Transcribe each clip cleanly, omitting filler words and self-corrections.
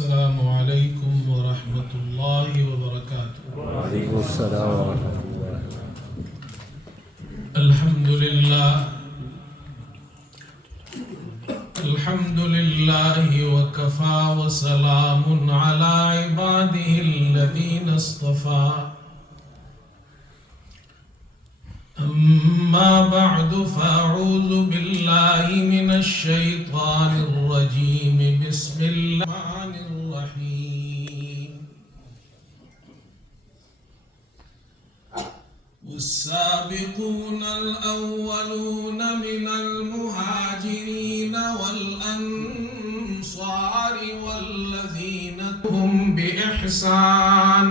السلام عليكم ورحمة الله وبركاته. وعليكم السلام ورحمة الله. الحمد لله وكفى وسلام على عباده الذين اصطفى. أما بعد فأعوذ بالله من الشيطان الرجيم. بسم الله الرحمن الرحيم. والسابقون الأولون من المهاجرين والأنصار والذين هم بإحسان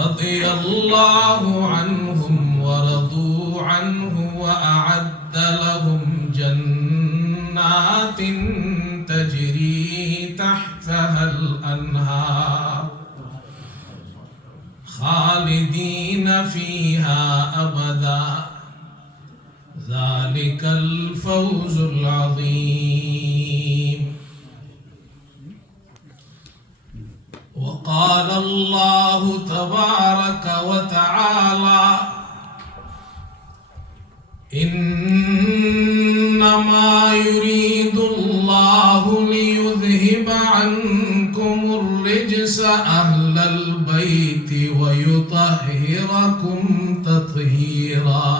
رضي الله عنهم ورضوا عنه وأعد لهم جنات تجري تحتها الأنهار خالدين فيها أبدا ذلك الفوز العظيم. وقال الله تبارك وتعالى: إنما يريد الله ليذهب عنكم الرجس أهل البيت ويطهركم تطهيرا.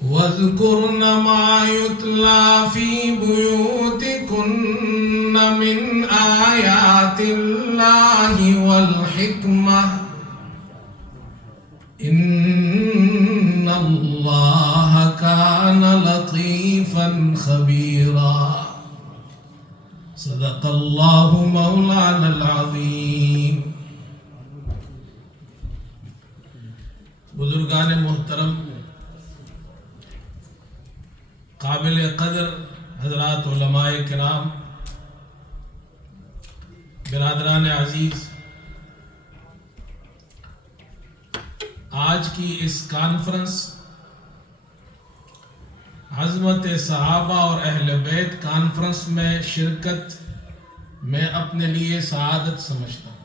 واذكرن ما يتلى في بيوتكن من آيات الله والحكمة إن الله كان لطيفا خبيرا. صدق الله مولانا العظیم. بزرگان محترم، قابل قدر حضرات علماء کرام، برادران عزیز، آج کی اس کانفرنس عظمت صحابہ اور اہل بیت کانفرنس میں شرکت میں اپنے لیے سعادت سمجھتا ہوں.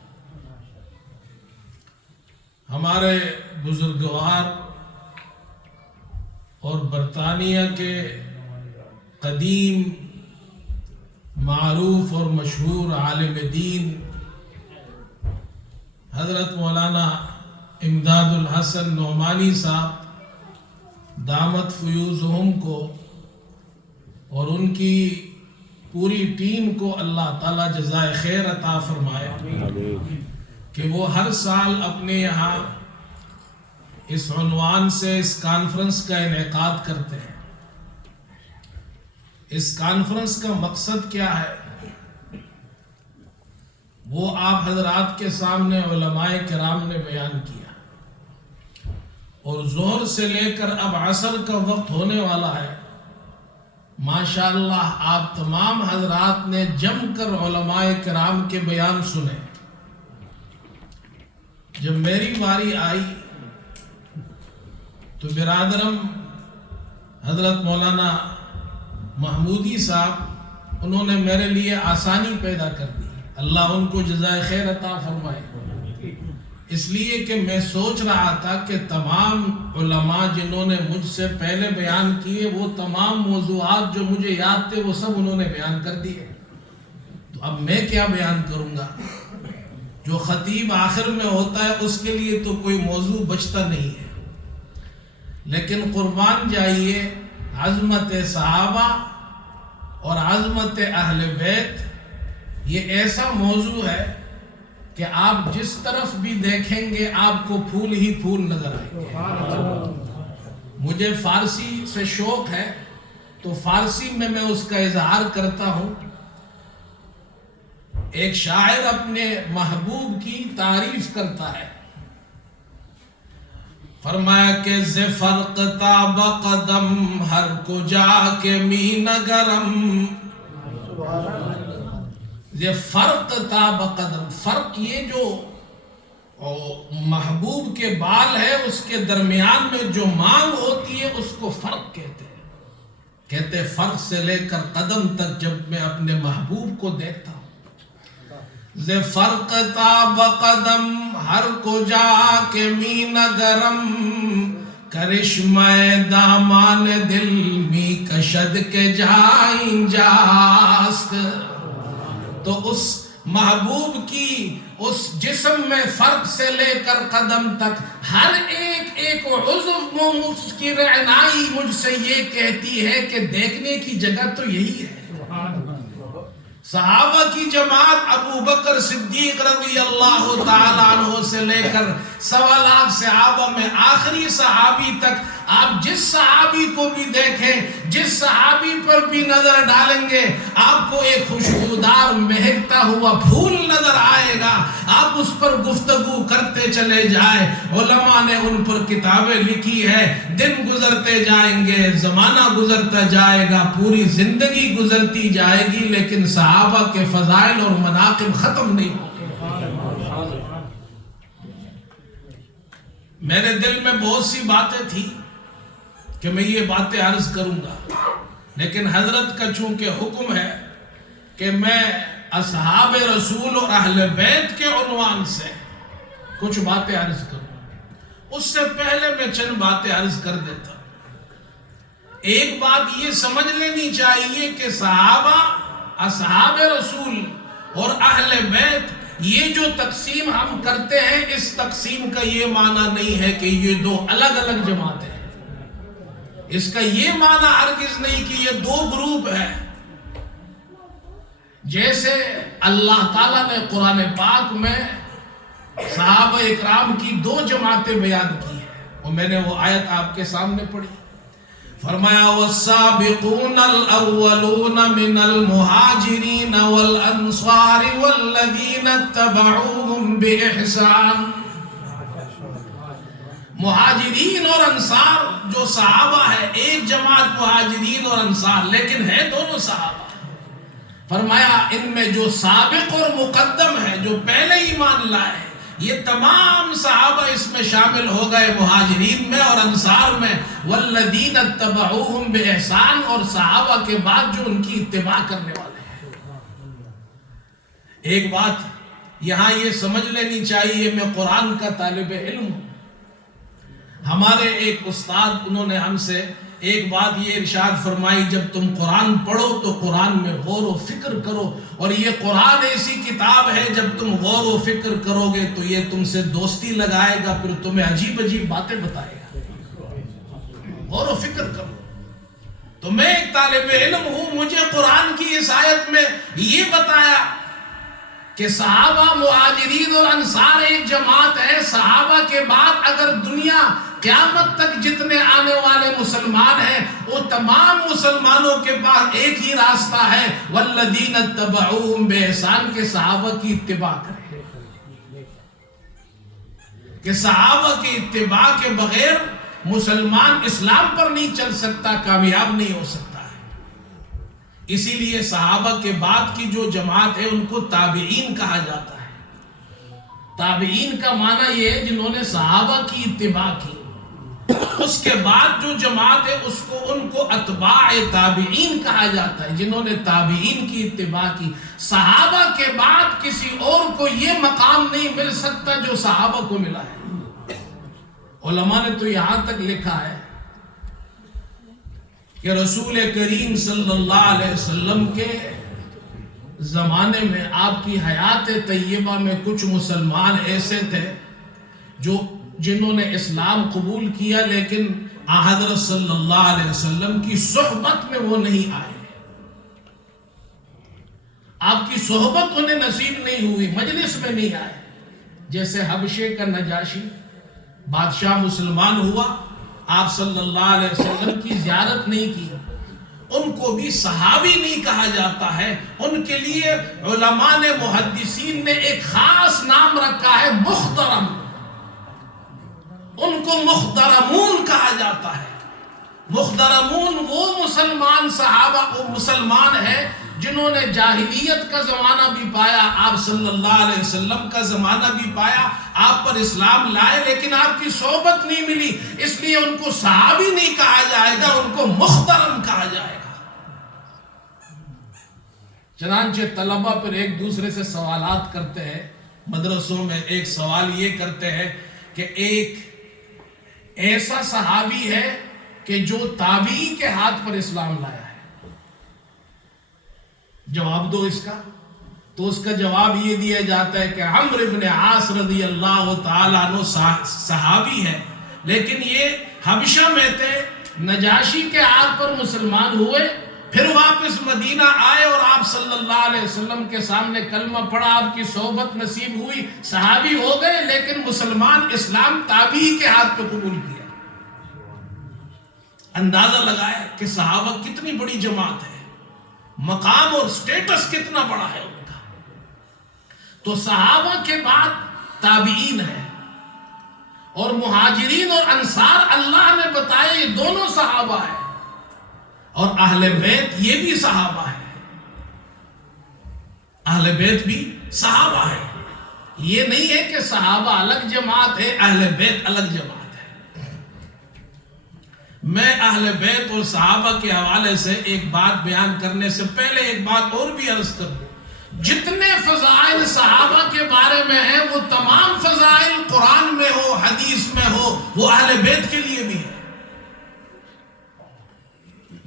ہمارے بزرگوار اور برطانیہ کے قدیم معروف اور مشہور عالم دین حضرت مولانا امداد الحسن نعمانی صاحب دامت فیوزہم کو اور ان کی پوری ٹیم کو اللہ تعالیٰ جزائے خیر عطا فرمائے کہ وہ ہر سال اپنے یہاں اس عنوان سے اس کانفرنس کا انعقاد کرتے ہیں. اس کانفرنس کا مقصد کیا ہے وہ آپ حضرات کے سامنے علماء کرام نے بیان کیا، اور ظہر سے لے کر اب عصر کا وقت ہونے والا ہے. ماشاءاللہ آپ تمام حضرات نے جم کر علماء کرام کے بیان سنے. جب میری باری آئی تو برادرم حضرت مولانا محمودی صاحب انہوں نے میرے لیے آسانی پیدا کر دی. اللہ ان کو جزائے خیر عطا فرمائے. اس لیے کہ میں سوچ رہا تھا کہ تمام علماء جنہوں نے مجھ سے پہلے بیان کیے وہ تمام موضوعات جو مجھے یاد تھے وہ سب انہوں نے بیان کر دیے. تو اب میں کیا بیان کروں گا؟ جو خطیب آخر میں ہوتا ہے اس کے لیے تو کوئی موضوع بچتا نہیں ہے. لیکن قربان جائیے، عظمت صحابہ اور عظمت اہل بیت یہ ایسا موضوع ہے کہ آپ جس طرف بھی دیکھیں گے آپ کو پھول ہی پھول نظر آئیں گے. مجھے فارسی سے شوق ہے تو فارسی میں اس کا اظہار کرتا ہوں. ایک شاعر اپنے محبوب کی تعریف کرتا ہے، فرمایا کہ ز فرق تاب قدم ہر کو جا کے می نگرم. یہ فرق تاب قدم، فرق یہ جو محبوب کے بال ہے اس کے درمیان میں جو مانگ ہوتی ہے اس کو فرق کہتے ہیں. کہتے فرق سے لے کر قدم تک جب میں اپنے محبوب کو دیکھتا ہوں، ز فرق تا بقدم ہر کو جا کے می نگرم، کرشمہ دامان دل می کشد کے جائیں جاست۔ تو اس محبوب کی اس جسم میں فرق سے لے کر قدم تک ہر ایک عضو اس کی رعنائی مجھ سے یہ کہتی ہے کہ دیکھنے کی جگہ تو یہی ہے۔ صحابہ کی جماعت ابو بکر صدیق رضی اللہ تعالیٰ عنہ سے لے کر 1.25 لاکھ صحابہ میں آخری صحابی تک، آپ جس صحابی کو بھی دیکھیں، جس صحابی پر بھی نظر ڈالیں گے، آپ کو ایک خوشبودار مہکتا ہوا پھول نظر آئے گا۔ آپ اس پر گفتگو کرتے چلے جائیں، علماء نے ان پر کتابیں لکھی ہے، دن گزرتے جائیں گے، زمانہ گزرتا جائے گا، پوری زندگی گزرتی جائے گی، لیکن صحابہ کے فضائل اور مناقب ختم نہیں ہوں۔ میرے دل میں بہت سی باتیں تھی کہ میں یہ باتیں عرض کروں گا، لیکن حضرت کا چونکہ حکم ہے کہ میں اصحاب رسول اور اہل بیت کے عنوان سے کچھ باتیں عرض کروں، اس سے پہلے میں چند باتیں عرض کر دیتا ہوں۔ ایک بات یہ سمجھ لینی چاہیے کہ صحابہ، اصحاب رسول اور اہل بیت، یہ جو تقسیم ہم کرتے ہیں، اس تقسیم کا یہ معنی نہیں ہے کہ یہ دو الگ الگ جماعتیں ہیں۔ اس کا یہ معنی ہرگز نہیں کہ یہ دو گروپ ہیں۔ جیسے اللہ تعالیٰ نے قرآن پاک میں صحابہ اکرام کی 2 جماعتیں بیان کی ہیں، اور میں نے وہ آیت آپ کے سامنے پڑھی۔ فرمایا والسابقون الاولون من المہاجرین والانصار والذین اتبعوهم باحسان۔ مہاجرین اور انصار جو صحابہ ہے، ایک جماعت مہاجرین اور انصار، لیکن ہے دونوں صحابہ۔ فرمایا ان میں جو سابق اور مقدم ہے، جو پہلے ایمان لائے، یہ تمام صحابہ اس میں شامل ہو گئے، مہاجرین میں اور انصار میں، والذین اتبعوهم باحسان، اور صحابہ کے بعد جو ان کی اتباع کرنے والے ہیں۔ ایک بات یہاں یہ سمجھ لینی چاہیے، میں قرآن کا طالب علم ہوں۔ ہمارے ایک استاد، انہوں نے ہم سے ایک بات یہ ارشاد فرمائی، جب تم قرآن پڑھو تو قرآن میں غور و فکر کرو، اور یہ قرآن ایسی کتاب ہے جب تم غور و فکر کرو گے تو یہ تم سے دوستی لگائے گا، پھر تمہیں عجیب عجیب باتیں بتائے گا۔ غور و فکر کرو۔ تو میں ایک طالب علم ہوں، مجھے قرآن کی اس آیت میں یہ بتایا کہ صحابہ، مہاجرین اور انصار ایک جماعت ہے، صحابہ کے بعد اگر دنیا قیامت تک جتنے آنے والے مسلمان ہیں، وہ تمام مسلمانوں کے پاس ایک ہی راستہ ہے، والذین اتبعوهم باحسان، کے صحابہ کی اتباع کریں، کہ صحابہ کی اتباع کے بغیر مسلمان اسلام پر نہیں چل سکتا، کامیاب نہیں ہو سکتا ہے۔ اسی لیے صحابہ کے بعد کی جو جماعت ہے ان کو تابعین کہا جاتا ہے۔ تابعین کا معنی یہ ہے جنہوں نے صحابہ کی اتباع کی۔ اس کے بعد جو جماعت ہے ان کو اتباع تابعین کہا جاتا ہے، جنہوں نے تابعین کی اتباع کی۔ صحابہ کے بعد کسی اور کو یہ مقام نہیں مل سکتا جو صحابہ کو ملا ہے۔ علماء نے تو یہاں تک لکھا ہے کہ رسول کریم صلی اللہ علیہ وسلم کے زمانے میں، آپ کی حیات طیبہ میں، کچھ مسلمان ایسے تھے جنہوں نے اسلام قبول کیا، لیکن حضرت صلی اللہ علیہ وسلم کی صحبت میں وہ نہیں آئے، آپ کی صحبت انہیں نصیب نہیں ہوئی، مجلس میں نہیں آئے۔ جیسے حبشے کا نجاشی بادشاہ مسلمان ہوا، آپ صلی اللہ علیہ وسلم کی زیارت نہیں کی، ان کو بھی صحابی نہیں کہا جاتا ہے، ان کے لیے علماء نے، محدثین نے ایک خاص نام رکھا ہے، مخدرم، ان کو مخدرمون کہا جاتا ہے۔ مخدرمون وہ مسلمان صحابہ، وہ مسلمان ہیں جنہوں نے جاہلیت کا زمانہ بھی پایا، آپ صلی اللہ علیہ وسلم کا زمانہ بھی پایا، آپ پر اسلام لائے، لیکن آپ کی صحبت نہیں ملی، اس لیے ان کو صحابی نہیں کہا جائے گا، ان کو مخدرم کہا جائے گا۔ چنانچہ طلبہ پھر ایک دوسرے سے سوالات کرتے ہیں مدرسوں میں. ایک سوال یہ کرتے ہیں کہ ایک ایسا صحابی ہے کہ جو تابعی کے ہاتھ پر اسلام لایا ہے، جواب دو اس کا. تو اس کا جواب یہ دیا جاتا ہے کہ عمرو بن عاص رضی اللہ تعالیٰ عنہ صحابی ہے، لیکن یہ حبشہ میں تھے، نجاشی کے ہاتھ پر مسلمان ہوئے، پھر واپس مدینہ آئے اور آپ صلی اللہ علیہ وسلم کے سامنے کلمہ پڑھا، آپ کی صحبت نصیب ہوئی، صحابی ہو گئے، لیکن مسلمان اسلام تابعی کے ہاتھ پہ قبول کیا. اندازہ لگائے کہ صحابہ کتنی بڑی جماعت ہے، مقام اور سٹیٹس کتنا بڑا ہے ان کا. تو صحابہ کے بعد تابعین ہے، اور مہاجرین اور انصار اللہ نے بتائے یہ دونوں صحابہ ہیں، اور اہل بیت یہ بھی صحابہ ہے. اہل بیت بھی صحابہ ہے. یہ نہیں ہے کہ صحابہ الگ جماعت ہے، اہل بیت الگ جماعت ہے. میں اہل بیت اور صحابہ کے حوالے سے ایک بات بیان کرنے سے پہلے ایک بات اور بھی عرض کر دوں. جتنے فضائل صحابہ کے بارے میں ہیں وہ تمام فضائل قرآن میں ہو، حدیث میں ہو، وہ اہل بیت کے لیے بھی ہے.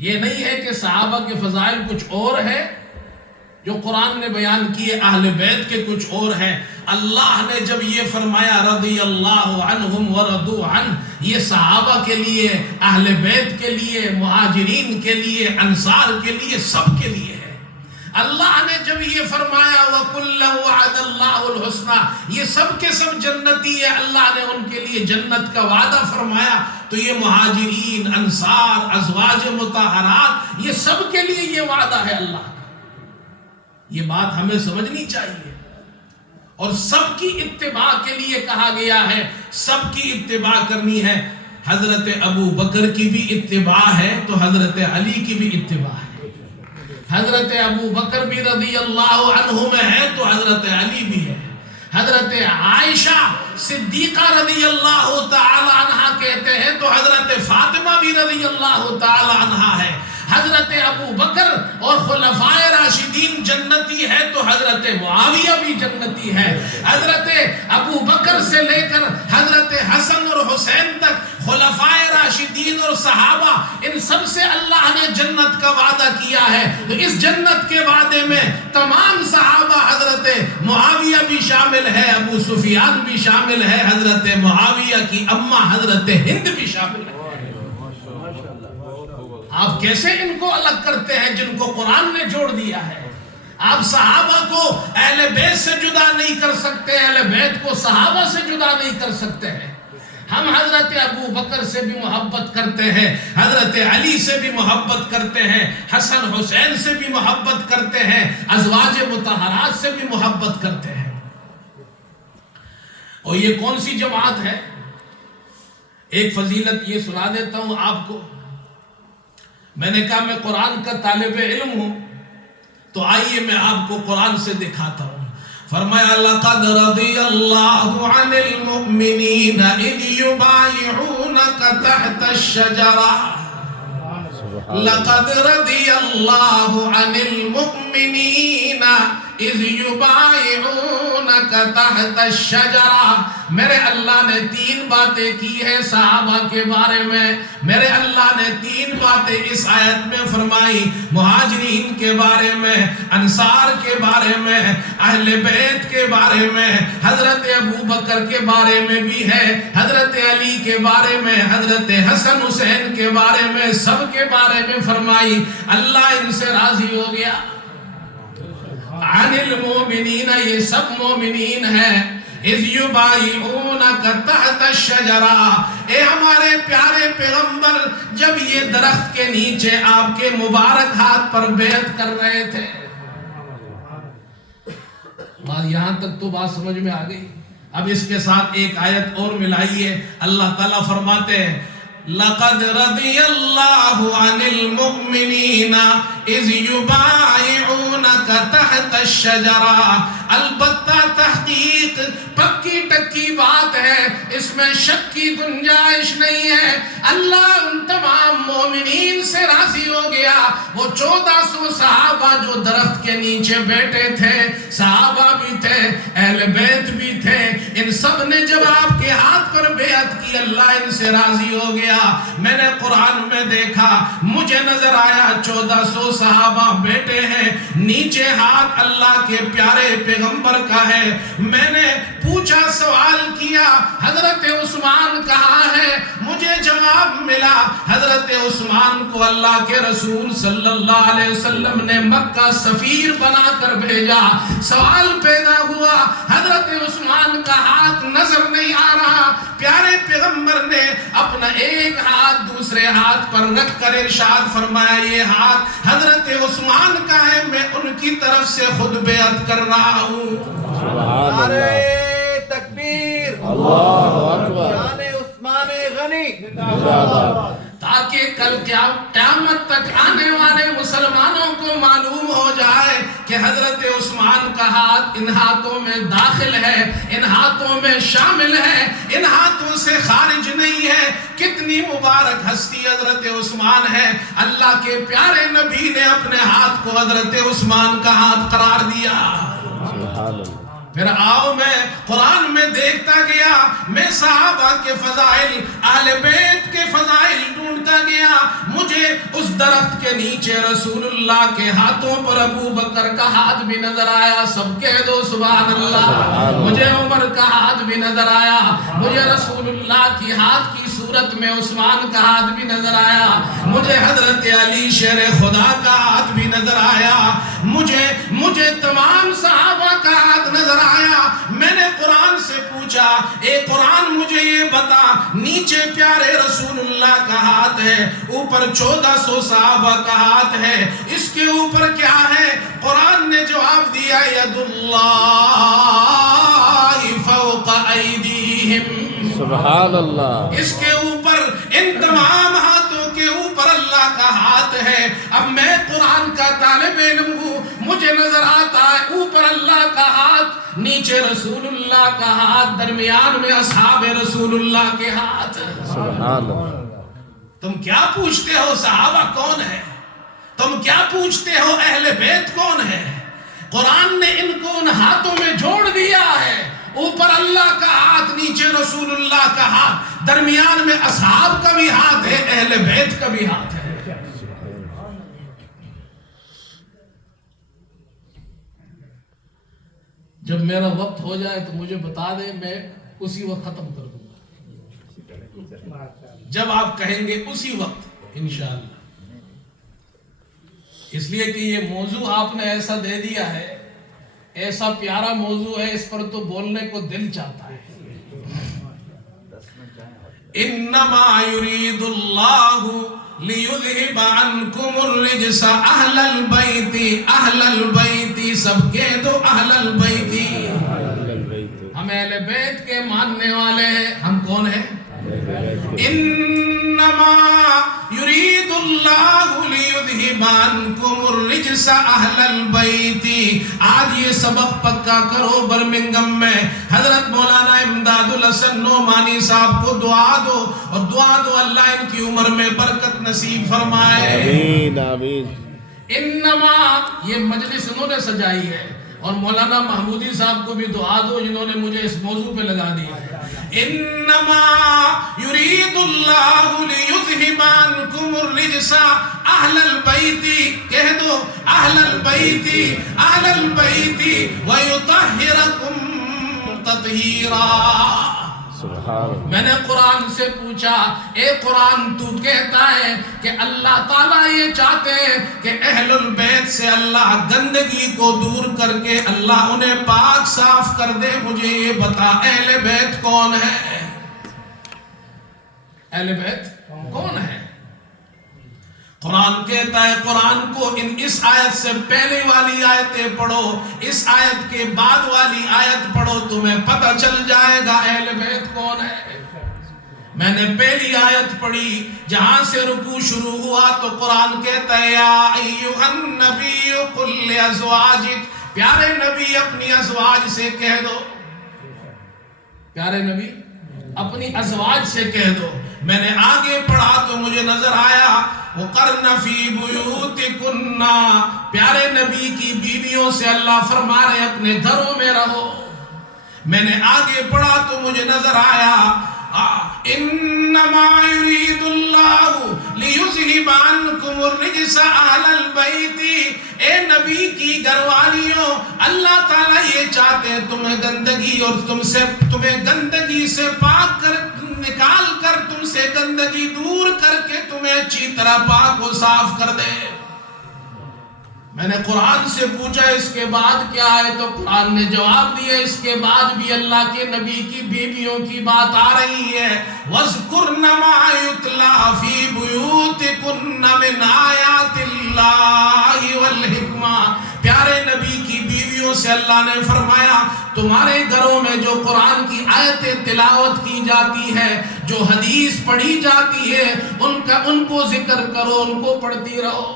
یہ نہیں ہے کہ صحابہ کے فضائل کچھ اور ہے جو قرآن نے بیان کیے، اہل بیت کے کچھ اور ہیں. اللہ نے جب یہ فرمایا رضی اللہ عنہم ورضوا عنہ، یہ صحابہ کے لیے، اہل بیت کے لیے، مہاجرین کے لیے، انصار کے لیے، سب کے لیے ہے. اللہ نے جب یہ فرمایا وَكُلًّا وَعَدَ اللَّهُ الْحُسْنَى، یہ سب کے سب جنتی ہے، اللہ نے ان کے لیے جنت کا وعدہ فرمایا. تو یہ مہاجرین، انصار، ازواج مطہرات، یہ سب کے لیے یہ وعدہ ہے اللہ کا. یہ بات ہمیں سمجھنی چاہیے. اور سب کی اتباع کے لیے کہا گیا ہے، سب کی اتباع کرنی ہے. حضرت ابو بکر کی بھی اتباع ہے تو حضرت علی کی بھی اتباع ہے. حضرت ابو بکر بھی رضی اللہ عنہ میں ہے تو حضرت علی بھی ہے. حضرت عائشہ صدیقہ رضی اللہ تعالی عنہ کہتے ہیں تو حضرت فاطمہ بھی رضی اللہ تعالی عنہ ہے. حضرت ابو بکر اور خلفائے راشدین جنتی ہے تو حضرت معاویہ بھی جنتی ہے. حضرت ابو بکر سے لے کر حضرت حسن اور حسین تک خلفائے راشدین اور صحابہ، ان سب سے اللہ نے جنت کا وعدہ کیا ہے. تو اس جنت کے وعدے میں تمام صحابہ، حضرت معاویہ بھی شامل ہے، ابو سفیان بھی شامل ہے، حضرت معاویہ کی اماں حضرت ہند بھی شامل ہے. آپ کیسے ان کو الگ کرتے ہیں جن کو قرآن نے جوڑ دیا ہے؟ آپ صحابہ کو اہل بیت سے جدا نہیں کر سکتے، اہل بیت کو صحابہ سے جدا نہیں کر سکتے ہیں. ہم حضرت ابو بکر سے بھی محبت کرتے ہیں، حضرت علی سے بھی محبت کرتے ہیں، حسن حسین سے بھی محبت کرتے ہیں، ازواج مطہرات سے بھی محبت کرتے ہیں. اور یہ کون سی جماعت ہے؟ ایک فضیلت یہ سنا دیتا ہوں آپ کو. میں نے کہا میں قرآن کا طالب علم ہوں تو آئیے میں آپ کو قرآن سے دکھاتا ہوں. فرمایا لَقَدْ رَضِيَ اللَّهُ عَنِ الْمُؤْمِنِينَ إِذْ يُبَايِعُونَكَ تَحْتَ الشَّجَرَةِ لَقَدْ رَضِيَ اللَّهُ عَنِ الْمُؤْمِنِينَ إِذْ يُبَايِعُونَكَ تَحْتَ الشَّجَرَةِ. میرے اللہ نے 3 باتیں کی ہیں صحابہ کے بارے میں. میرے اللہ نے 3 باتیں اس آیت میں فرمائی، مہاجرین کے بارے میں، انصار کے بارے میں، اہل بیت کے بارے میں، حضرت ابو بکر کے بارے میں بھی ہے، حضرت علی کے بارے میں، حضرت حسن حسین کے بارے میں، سب کے بارے میں فرمائی. اللہ ان سے راضی ہو گیا. عن المومنین، یہ سب مومنین ہیں. اذ یبایعونک تحت الشجرہ، اے ہمارے پیارے پیغمبر جب یہ درخت کے نیچے آپ کے مبارک ہاتھ پر بیعت کر رہے تھے. یہاں تک تو بات سمجھ میں آ گئی. اب اس کے ساتھ ایک آیت اور ملائیے. اللہ تعالیٰ فرماتے ہیں لَقَدْ رَضِيَ اللَّهُ عَنِ الْمُؤْمِنِينَ إِذْ يُبَايِعُونَكَ تَحْتَ الشَّجَرَةِ. البتہ تحقیق پکی ٹکی بات ہے، اس میں شک کی گنجائش نہیں ہے، اللہ ان تمام مومنین سے راضی ہو گیا۔ وہ 1400 صحابہ جو درخت کے نیچے بیٹھے تھے، صحابہ بھی تھے، اہل بیت بھی تھے، ان سب نے جب آپ کے ہاتھ پر بیعت کی، اللہ ان سے راضی ہو گیا۔ میں نے قرآن میں دیکھا، مجھے نظر آیا 1400 صحابہ بیٹھے ہیں، نیچے ہاتھ اللہ کے پیارے پیغمبر کا ہے۔ میں نے پوچھا، سوال کیا، حضرت عثمان کہاں ہے؟ مجھے جواب ملا، حضرت عثمان کو اللہ کے رسول صلی اللہ علیہ وسلم نے مکہ سفیر بنا کر بھیجا۔ سوال پیدا ہوا، حضرت عثمان کا ہاتھ نظر نہیں آ رہا۔ پیارے پیغمبر نے اپنا ایک ہاتھ دوسرے ہاتھ پر رکھ کر ارشاد فرمایا، یہ ہاتھ حضرت عثمان کا ہے، میں ان کی طرف سے خود بیعت کر رہا ہوں۔ سبحان اللہ، تکبیر، اللہ اکبر، جان عثمان غنی، تاکہ کل قیامت تک آنے والے مسلمانوں کو معلوم ہو جائے کہ حضرت عثمان کا ہاتھ ان ہاتھوں میں داخل ہے، ان ہاتھوں میں شامل ہے، ان ہاتھوں سے خارج نہیں ہے۔ کتنی مبارک ہستی حضرت عثمان ہے، اللہ کے پیارے نبی نے اپنے ہاتھ کو حضرت عثمان کا ہاتھ قرار دیا۔ سبحان اللہ۔ پھر آؤ، میں قرآن میں دیکھتا گیا، میں صحابہ کے فضائل، اہل بیت کے فضائل ڈھونڈتا گیا، مجھے اس درخت کے نیچے رسول اللہ کے ہاتھوں پر ابو بکر کا ہاتھ بھی نظر آیا، سب کہہ دو سبحان اللہ۔ مجھے عمر کا ہاتھ بھی نظر آیا، مجھے رسول اللہ کی ہاتھ کی صورت میں عثمان کا ہاتھ بھی نظر آیا، مجھے حضرت علی شیر خدا کا ہاتھ بھی نظر آیا، مجھے تمام صحابہ کا ہاتھ نظر آیا۔ میں نے قرآن سے پوچھا، اے قرآن مجھے یہ بتا، نیچے پیارے رسول اللہ کا ہاتھ ہے، اوپر 1400 صحابہ کا ہاتھ ہے، اس کے اوپر کیا ہے؟ قرآن نے جواب دیا، ید اللہ فوق ایدیہم، سبحان اللہ۔ اس کے اوپر، ان تمام ہاتھوں کے اوپر اللہ کا ہاتھ ہے۔ اب میں قرآن کا طالب علم ہوں، مجھے نظر آتا ہے اوپر اللہ کا ہاتھ، نیچے رسول اللہ کا ہاتھ، درمیان میں اصحاب رسول اللہ کے ہاتھ۔ سبحان اللہ۔ تم کیا پوچھتے ہو صحابہ کون ہے؟ تم کیا پوچھتے ہو اہل بیت کون ہے؟ قرآن نے ان کو ان ہاتھوں میں جوڑ دیا ہے، اوپر اللہ کا ہاتھ، نیچے رسول اللہ کا ہاتھ، درمیان میں اصحاب کا بھی ہاتھ ہے، اہل بیت کا بھی ہاتھ ہے۔ جب میرا وقت ہو جائے تو مجھے بتا دیں، میں اسی وقت ختم کر دوں گا، جب آپ کہیں گے اسی وقت انشاءاللہ۔ اس لیے کہ یہ موضوع آپ نے ایسا دے دیا ہے، ایسا پیارا موضوع ہے، اس پر تو بولنے کو دل چاہتا ہے۔ انما یرید اللہ لیذہب عنکم الرجس اہل البیت، اہل البیت، سب کہہ دو اہل البیت۔ ہم اہل بیت کے ماننے والے ہیں۔ ہم کون ہیں؟ انما یرید اللہ لیذہب عنکم الرجس اہل البیت۔ آج یہ سبق پکا کرو، برمنگم میں حضرت مولانا امداد الحسن نعمانی صاحب کو دعا دو، اور دعا دو اللہ ان کی عمر میں برکت نصیب فرمائے۔ آمین آمین۔ انما، یہ مجلس انہوں نے سجائی ہے، اور مولانا محمودی صاحب کو بھی دعا دو جنہوں نے مجھے اس موضوع پہ لگا دیا ہے۔ انما یرید اللہ لیذہب عنکم الرجس اہل البیت، کہہ دو اہل البیت، اہل البیت، ویطہرکم تطہیرا۔ سبحان اللہ۔ میں نے قرآن سے پوچھا، اے قرآن تو کہتا ہے کہ اللہ تعالیٰ یہ چاہتے ہیں کہ اہل البیت سے اللہ گندگی کو دور کر کے اللہ انہیں پاک صاف کر دے، مجھے یہ بتا اہل بیت کون ہے؟ اہل بیت کون ہے؟ قرآن کہتا ہے، قرآن کو اس آیت سے پہلے والی آیتیں پڑھو، اس آیت کے بعد والی آیت پڑھو، تمہیں پتہ چل جائے گا اہل بیت کون ہے۔ میں نے پہلی آیت پڑھی، جہاں سے رکوع شروع ہوا تو قرآن کہتا ہے، یا ایھا النبی قل لازواجک پیارے نبی اپنی ازواج سے کہہ دو، پیارے نبی اپنی ازواج سے کہہ دو. میں نے آگے پڑھا تو مجھے نظر آیا وَقَرْنَ فِي بُيُوتِكُنَّ، پیارے نبی کی بیویوں سے اللہ فرما رہے اپنے گھروں میں رہو. میں نے آگے پڑھا تو مجھے نظر آیا انما یرید اللہ لیذہب عنکم الرجس اہل البیت، اے نبی کی گھر والیوں، اللہ تعالیٰ یہ چاہتے ہیں تمہیں گندگی اور تمہیں گندگی سے پاک کر نکال کر، تم سے گندگی دور کر کے تمہیں اچھی طرح پاک و صاف کر دے. میں نے قرآن سے پوچھا اس کے بعد کیا ہے، تو قرآن نے جواب دیا اس کے بعد بھی اللہ کے نبی کی بیویوں کی بات آ رہی ہے. وَاذْكُرْنَ مَا يُتْلَى فِي بُيُوتِكُنَّ مِنْ آيَاتِ اللَّهِ وَالْحِكْمَةِ، پیارے نبی کی بیویوں سے اللہ نے فرمایا تمہارے گھروں میں جو قرآن کی آیتیں تلاوت کی جاتی ہے، جو حدیث پڑھی جاتی ہے، ان کو ذکر کرو، ان کو پڑھتی رہو.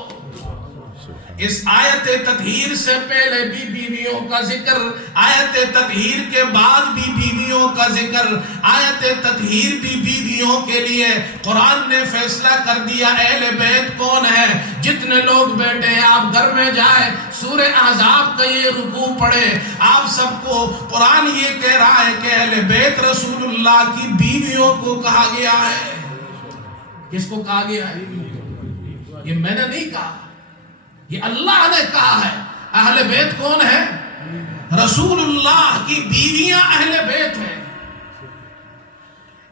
اس آیت تطہیر سے پہلے بھی بیویوں کا ذکر، آیت تطہیر کے بعد بھی بیویوں کا ذکر، آیت تطہیر بھی بیویوں کے لیے. قرآن نے فیصلہ کر دیا اہل بیت کون ہے. جتنے لوگ بیٹھے ہیں آپ گھر میں جائیں، سورہ احزاب کا یہ رکوع پڑھے، آپ سب کو قرآن یہ کہہ رہا ہے کہ اہل بیت رسول اللہ کی بیویوں کو کہا گیا ہے. کس کو کہا گیا ہے؟ یہ میں نے نہیں کہا، یہ اللہ نے کہا ہے. اہل بیت کون ہے؟ رسول اللہ کی بیویاں اہل بیت ہیں.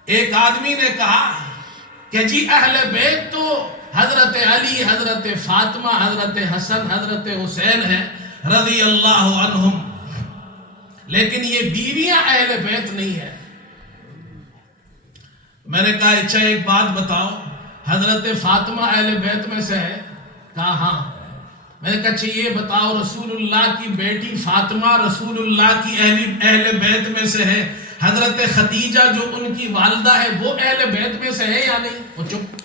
ایک آدمی نے کہا کہ جی اہل بیت تو حضرت علی، حضرت فاطمہ، حضرت حسن، حضرت حسین ہیں رضی اللہ عنہم، لیکن یہ بیویاں اہل بیت نہیں ہیں. میں نے کہا اچھا ایک بات بتاؤ، حضرت فاطمہ اہل بیت میں سے ہے؟ کہا ہاں. میں نے کہا اچھا یہ بتاؤ رسول اللہ کی بیٹی فاطمہ رسول اللہ کی اہل بیت میں سے ہے؟ حضرت خدیجہ جو ان کی والدہ ہے وہ اہل بیت میں سے ہے یا نہیں؟ وہ چپ.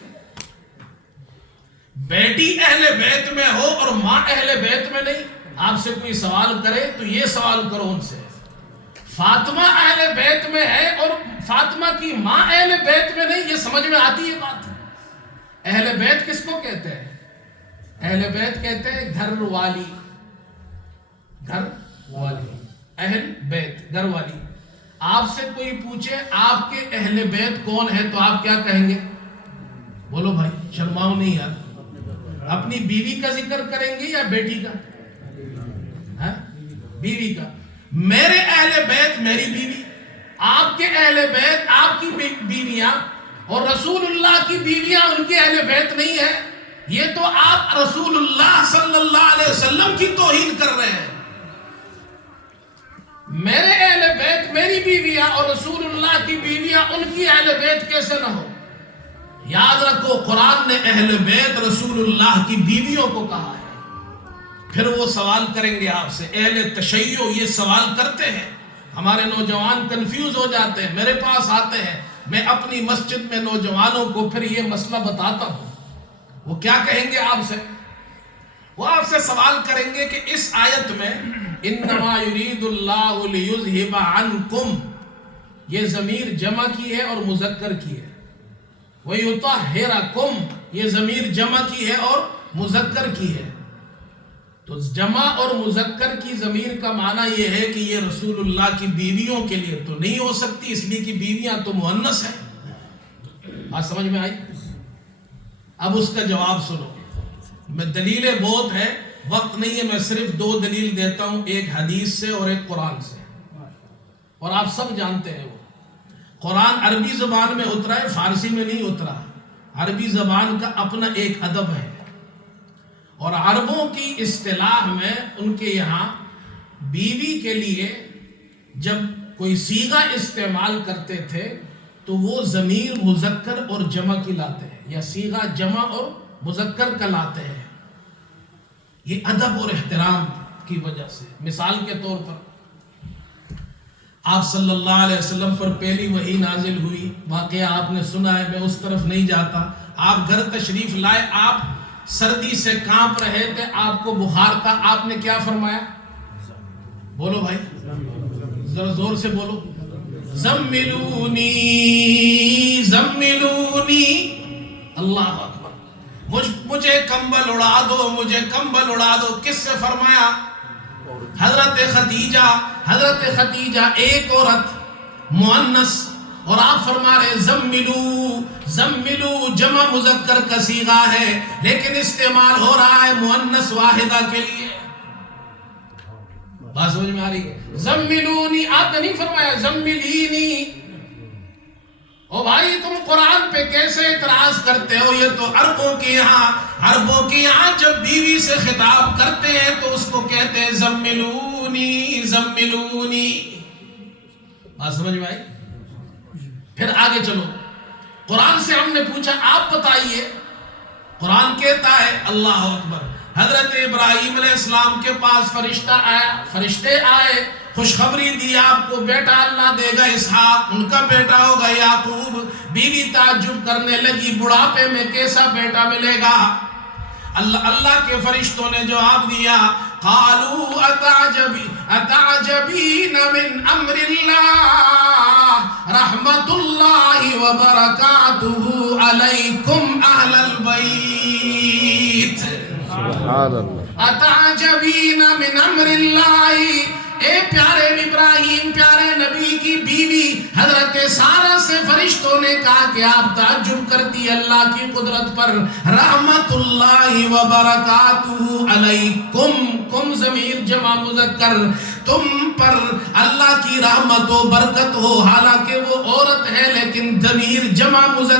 بیٹی اہل بیت میں ہو اور ماں اہل بیت میں نہیں. آپ سے کوئی سوال کرے تو یہ سوال کرو ان سے، فاطمہ اہل بیت میں ہے اور فاطمہ کی ماں اہل بیت میں نہیں، یہ سمجھ میں آتی ہے بات؟ اہل بیت کس کو کہتے ہیں؟ اہل بیت کہتے ہیں گھر والی، گھر والی، اہل بیت گھر والی. آپ سے کوئی پوچھے آپ کے اہل بیت کون ہے تو آپ کیا کہیں گے؟ بولو بھائی، شرماؤ نہیں یار. اپنی بیوی کا ذکر کریں گے یا بیٹی کا؟ بیوی کا. میرے اہل بیت میری بیوی، آپ کے اہل بیت آپ کی بیویاں، اور رسول اللہ کی بیویاں ان کے اہل بیت نہیں ہے. یہ تو آپ رسول اللہ صلی اللہ علیہ وسلم کی توہین کر رہے ہیں. میرے اہل بیت میری بیویاں اور رسول اللہ کی بیویاں ان کی اہل بیت کیسے نہ ہو؟ یاد رکھو قرآن نے اہل بیت رسول اللہ کی بیویوں کو کہا ہے. پھر وہ سوال کریں گے آپ سے، اہل تشیع یہ سوال کرتے ہیں. ہمارے نوجوان کنفیوز ہو جاتے ہیں، میرے پاس آتے ہیں، میں اپنی مسجد میں نوجوانوں کو پھر یہ مسئلہ بتاتا ہوں. وہ کیا کہیں گے آپ سے؟ وہ آپ سے سوال کریں گے کہ اس آیت میں انما یرید اللہ لیذہب عنکم، یہ ضمیر جمع کی ہے اور مذکر کی ہے. ویطہرکم، یہ ضمیر جمع کی ہے اور مذکر کی ہے. تو جمع اور مذکر کی ضمیر کا معنی یہ ہے کہ یہ رسول اللہ کی بیویوں کے لیے تو نہیں ہو سکتی، اس لیے کہ بیویاں تو مؤنث ہیں. بات سمجھ میں آئی؟ اب اس کا جواب سنو. میں دلیلیں بہت ہیں، وقت نہیں ہے، میں صرف 2 دلیل دیتا ہوں، ایک حدیث سے اور ایک قرآن سے. اور آپ سب جانتے ہیں وہ قرآن عربی زبان میں اترا ہے، فارسی میں نہیں اترا. عربی زبان کا اپنا ایک ادب ہے، اور عربوں کی اصطلاح میں ان کے یہاں بیوی کے لیے جب کوئی صیغہ استعمال کرتے تھے تو وہ ضمیر مذکر اور جمع کی لاتے ہیں، یا صیغہ جمع اور مذکر کا لاتے ہیں. یہ ادب اور احترام کی وجہ سے. مثال کے طور پر آپ صلی اللہ علیہ وسلم پر پہلی وحی نازل ہوئی، واقعہ آپ نے سنا ہے، میں اس طرف نہیں جاتا. آپ گھر تشریف لائے، آپ سردی سے کانپ رہے تھے، آپ کو بخار کا، آپ نے کیا فرمایا؟ بولو بھائی ذرا زور سے بولو. زملونی زملونی. اللہ اکبر. مجھے کمبل اڑا دو, مجھے کمبل اڑا دو. کس سے فرمایا؟ حضرت خدیجہ. حضرت خدیجہ ایک عورت مؤنث, اور آپ فرما رہے زملو. زملو جمع مذکر کا صیغہ ہے لیکن استعمال ہو رہا ہے مؤنث واحدہ کے لیے. بات سمجھ میں آ رہی ہے؟ زملونی آپ نے نہیں فرمایا زملینی. او بھائی تم قرآن پہ کیسے اعتراض کرتے ہو؟ یہ تو عربوں کے یہاں جب بیوی سے خطاب کرتے ہیں تو اس کو کہتے ہیں زملونی زملونی. بات سمجھ میں آئی؟ پھر آگے چلو. قرآن سے ہم نے پوچھا آپ بتائیے. قرآن کہتا ہے اللہ اکبر, حضرت ابراہیم علیہ السلام کے پاس فرشتے آئے, خوشخبری دی آپ کو بیٹا اللہ دے گا اسحاق, ان کا بیٹا ہوگا یعقوب. بیوی تعجب کرنے لگی بڑھاپے میں کیسا بیٹا ملے گا؟ اللہ کے فرشتوں نے جواب دیا قالوا اتعجبین من امر اللہ رحمت اللہ وبرکاتہ علیکم اہل البیت. سبحان اللہ. اتعجبین من امر اللہ. اے پیارے ابراہیم, پیارے نبی کی بیوی حضرت سارہ سے فرشتوں نے کہا کہ آپ تعجب کرتی اللہ کی قدرت پر. رحمت اللہ وبرکاتہ علیکم. کم ضمیر جمع مذکر, تم پر اللہ کی رحمت و برکت ہو. حالانکہ وہ عورت ہے لیکن ضمیر جمع مذکر